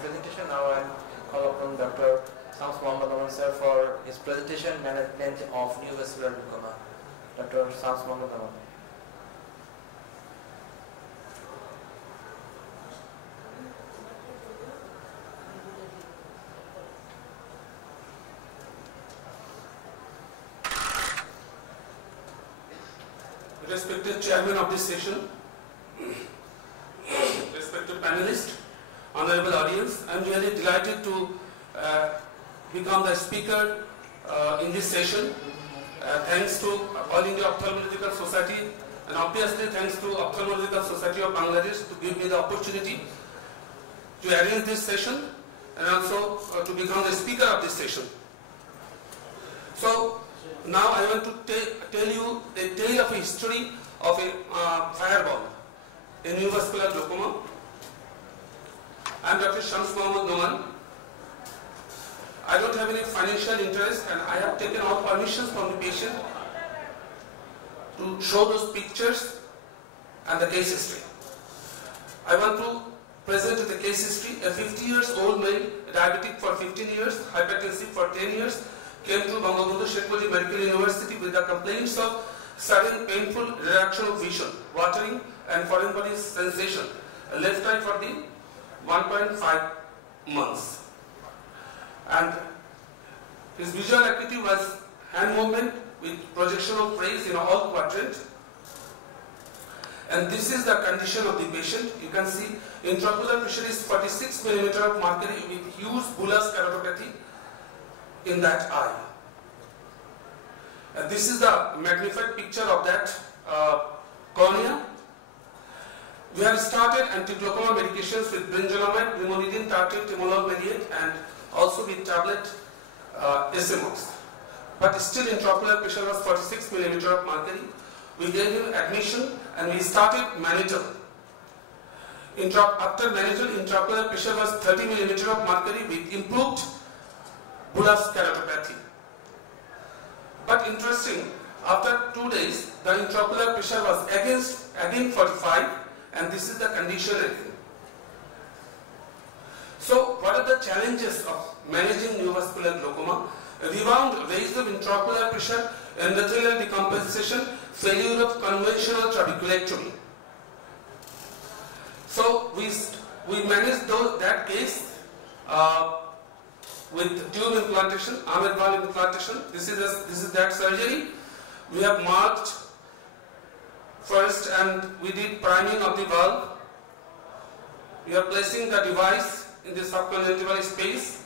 presentation. Now I call upon Dr. Noman sir for his presentation, Management of Neovascular Glaucoma. Dr. Noman. Respected chairman of this session, respected panelists, honorable audience, I am really delighted to become the speaker in this session. Thanks to All India Ophthalmological Society, and obviously thanks to Ophthalmological Society of Bangladesh to give me the opportunity to arrange this session and also to become the speaker of this session. So now I want to tell you a tale of a history of a fireball, a neovascular glaucoma. I am Dr. Noman. I don't have any financial interest, and I have taken all permissions from the patient to show those pictures and the case history. I want to present the case history. A 50 years old male, diabetic for 15 years, hypertensive for 10 years, came to Bangabandhu Sheikh Mujib Medical University with the complaints of sudden painful reduction of vision, watering and foreign body sensation, left eye for the 1.5 months. And his visual acuity was hand movement with projection of rays in all quadrants. And this is the condition of the patient. You can see intraocular pressure is 46 mm of mercury with huge bullous keratopathy in that eye. And this is the magnified picture of that cornea. We have started anti-glaucoma medications with brinzolamide, brimonidine, tartrate, temolol maleate, and also with tablet SMOs. But still intraocular pressure was 46 mm of mercury. We gave him admission and we started mannitol. After mannitol, intraocular pressure was 30 mm of mercury with improved bullous keratopathy. But interesting, after 2 days, the intraocular pressure was again 45, and this is the condition again. So, what are the challenges of managing neovascular glaucoma? Rebound, raise of intraocular pressure, endothelial decompensation, failure of conventional trabeculectomy. So, we managed that case with tube implantation, Ahmed valve implantation. This is that surgery. We have marked first and we did priming of the valve. We are placing the device in the subconjunctival space.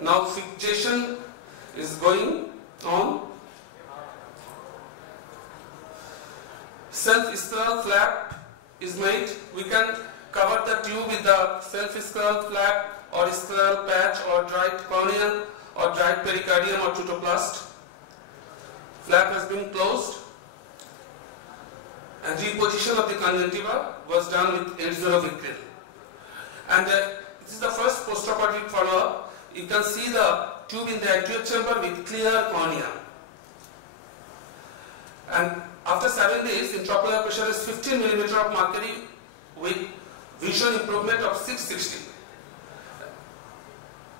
Now fixation is going on. Self-scleral flap is made. We can cover the tube with the self-scleral flap or scleral patch or dried cornea or dried pericardium or tutoplast. Flap has been closed and reposition of the conjunctiva was done with 80-Vicryl. And this is the first postoperative follow-up. You can see the tube in the anterior chamber with clear cornea. And after 7 days, intraocular pressure is 15 mm of mercury with vision improvement of 660.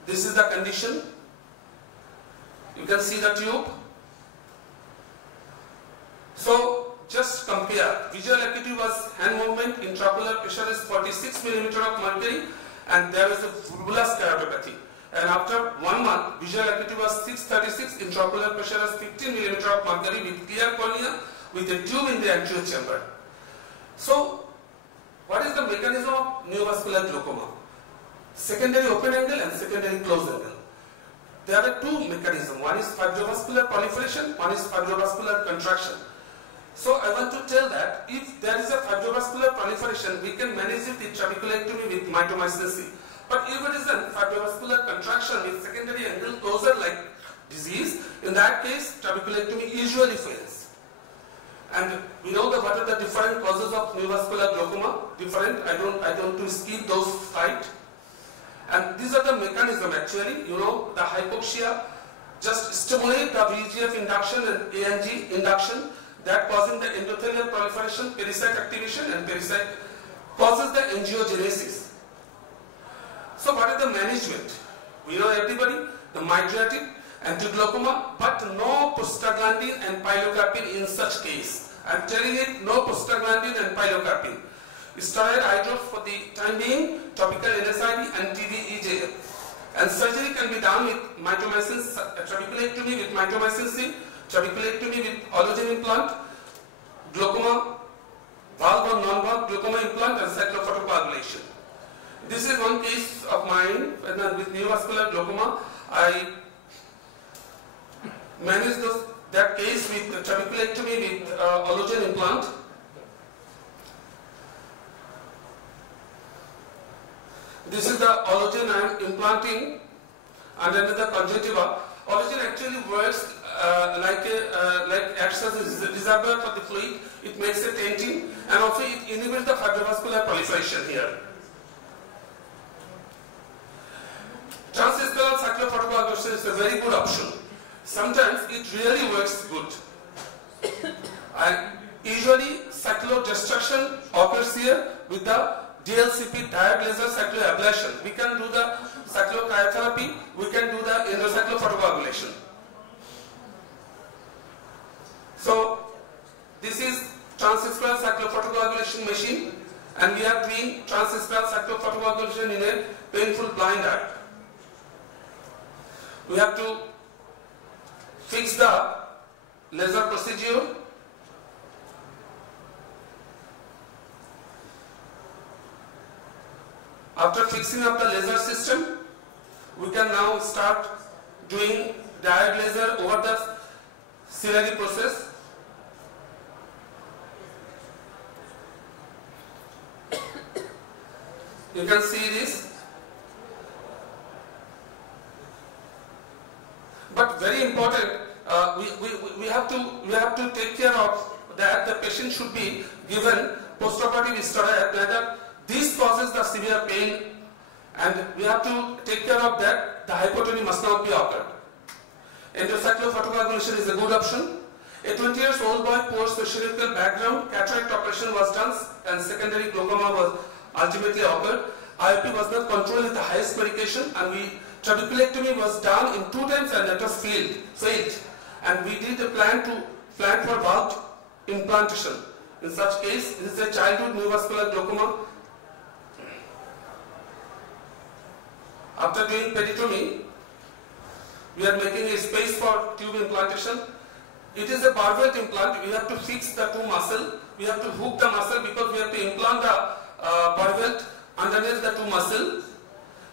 This is the condition. You can see the tube. So just compare. Visual acuity was hand movement, intraocular pressure is 46 mm of mercury, and there is a bullous keratopathy. And after 1 month, visual acuity was 636, intraocular pressure was 15 mm of mercury with clear cornea with a tube in the anterior chamber. So, what is the mechanism of neovascular glaucoma? Secondary open angle and secondary closed angle. There are two mechanisms. One is fibrovascular proliferation, one is fibrovascular contraction. So I want to tell that if there is a fibrovascular proliferation, we can manage it with trabeculectomy with mitomycin C. But if it is a fibrovascular contraction with secondary angle closure like disease, in that case trabeculectomy usually fails. And we know that what are the different causes of neovascular glaucoma. Different. I don't to skip those slides. And these are the mechanism actually. You know, the hypoxia just stimulate the VEGF induction and ANG induction, that causing the endothelial proliferation, pericyte activation, and pericyte causes the angiogenesis. So what is the management? We know everybody, the mydriatic, anti-glaucoma, but no prostaglandin and pilocarpine in such case. I am telling it, no prostaglandin and pilocarpine. Steroid eye drops for the time being, topical NSAID and TVEJ. And surgery can be done with mitomycin, trabeculectomy with mitomycin C, trabeculectomy with allogen implant, glaucoma, valve or non-valve glaucoma implant, and cyclophotocoagulation. This is one case of mine with neovascular glaucoma. I managed that case with trabeculectomy with allogen implant. This is the allogen I am implanting under the conjunctiva. Allogen actually works like acts as a reservoir for the fluid. It makes a tenting, and also it inhibits the fibrovascular proliferation here. Transscleral cyclophotocoagulation is a very good option. Sometimes it really works good. And usually cyclodestruction occurs here with the DLCP, direct laser cycloablation. We can do the cyclocryotherapy, we can do the endocyclophotocoagulation. So this is transscleral cyclophotocoagulation machine, and we are doing transscleral cyclophotocoagulation in a painful blind eye. We have to fix the laser procedure. After fixing up the laser system, we can now start doing direct laser over the ciliary process. You can see this. But very important, we have to take care of that. The patient should be given postoperative steroid. Neither this causes the severe pain, and we have to take care of that. The hypotony must not be occurred. Endocyclophotocoagulation is a good option. A 20-year-old boy, poor socioeconomic background, cataract operation was done, and secondary glaucoma was ultimately occurred. IOP was not controlled with the highest medication, and trabeculectomy was done in 2 times, and it was failed. And we did a plan for valve implantation. In such case, this is a childhood neovascular glaucoma. After doing peditomy, we are making a space for tube implantation. It is a barbell implant. We have to fix the 2 muscles. We have to hook the muscle because we have to implant the barbell underneath the 2 muscles.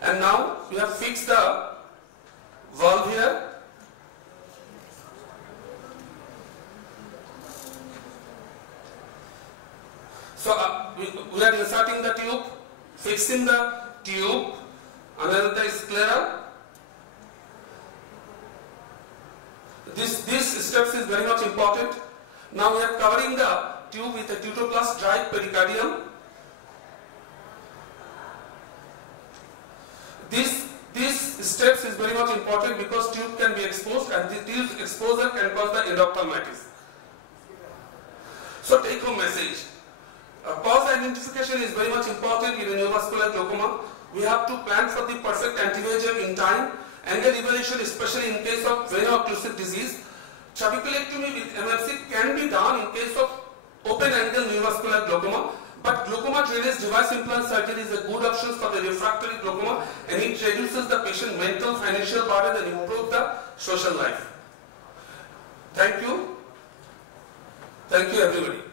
And now we have fixed the valve here. So we are inserting the tube, fixing the tube under the sclera. This steps is very much important. Now we are covering the tube with a tutoplast dry pericardium. This steps is very much important because tube can be exposed, and the tube exposure can cause the endophthalmitis. So take home message. Cause identification is very much important in a neovascular glaucoma. We have to plan for the perfect anti-VEGF in time. Angle evaluation, especially in case of veno-occlusive disease. Trabeculectomy with MMC can be done in case of open-angle neovascular glaucoma. But glaucoma drainage device implant surgery is a good option for the refractory glaucoma, and it reduces the patient mental, financial burden and improves the social life. Thank you. Thank you everybody.